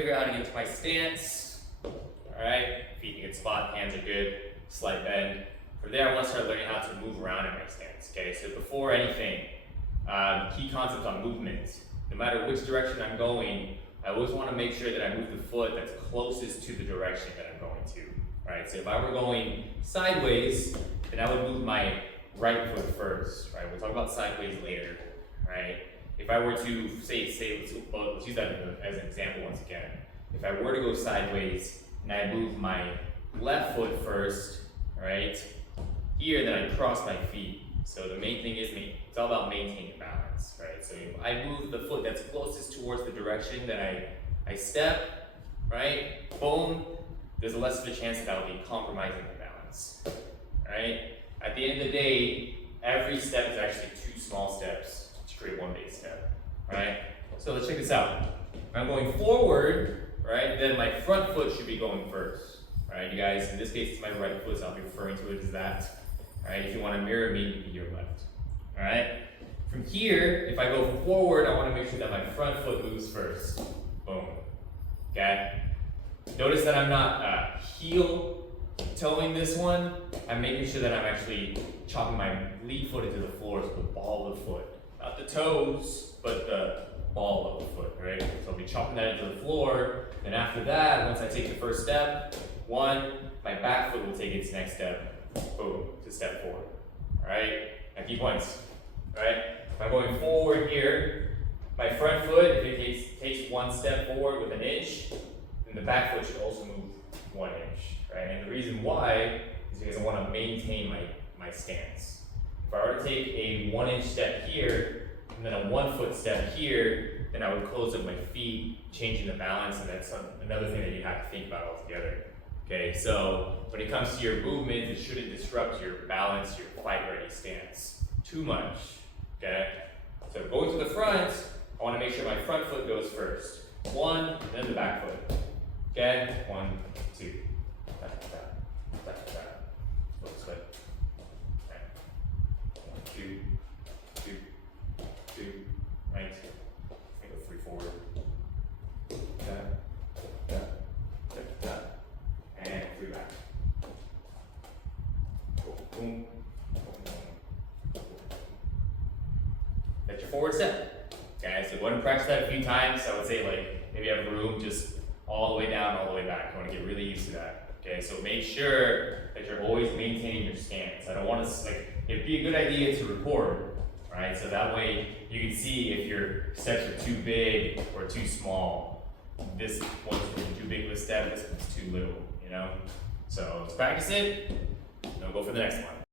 figure out how to get to my stance. Alright, feet in a good spot, hands are good, slight bend. From there, I want to start learning how to move around in my stance. Okay, so before anything, key concept on movement. No matter which direction I'm going, I always want to make sure that I move the foot that's closest to the direction that I'm going to. Right, so if I were going sideways, then I would move my right foot first. Right, we'll talk about sideways later. Right, if I were to let's use that as an example once again. If I were to go sideways and I move my left foot first, right, here, then I cross my feet. So the main thing is it's all about maintaining balance, right? So I move the foot that's closest towards the direction that I step, right? Boom. There's less of a chance that I'll be compromising the balance, right? At the end of the day, every step is actually two small steps to create one big step, right? So let's check this out. If I'm going forward, right, then my front foot should be going first, right? You guys, in this case, it's my right foot, so I'll be referring to it as that. All right, if you want to mirror me, it'd be your left. All right. From here, if I go forward, I want to make sure that my front foot moves first. Boom. Okay. Notice that I'm not heel toeing this one. I'm making sure that I'm actually chopping my lead foot into the floor, so the ball of the foot, not the toes, but the ball of the foot. Right. So I'll be chopping that into the floor. And after that, once I take the first step, my back foot will take its next step. Boom, to step forward. Alright, now key points. Alright, if I'm going forward here, my front foot, if it takes one step forward with an inch, then the back foot should also move 1 inch. Right, and the reason why is because I want to maintain my stance. If I were to take a 1 inch step here, and then a 1 foot step here, then I would close up my feet, changing the balance, and that's another thing that you have to think about altogether. Okay, so when it comes to your movement, it shouldn't disrupt your balance, your fight-ready stance too much. Okay, so going to the front, I want to make sure my front foot goes first. One, then the back foot. Okay, 1, 2, back, foot. Okay. 1, 2, 2, right. I go 3 forward. And 3 back. Boom. That's your forward step. Okay, so go ahead and practice that a few times. I would say maybe have room just all the way down, all the way back. You want to get really used to that. Okay, so make sure that you're always maintaining your stance. I don't want to it'd be a good idea to record, right? So that way you can see if your steps are too big or too small. This one's too big of a step, this one's too little, you know? So let's practice it, and we'll go for the next one.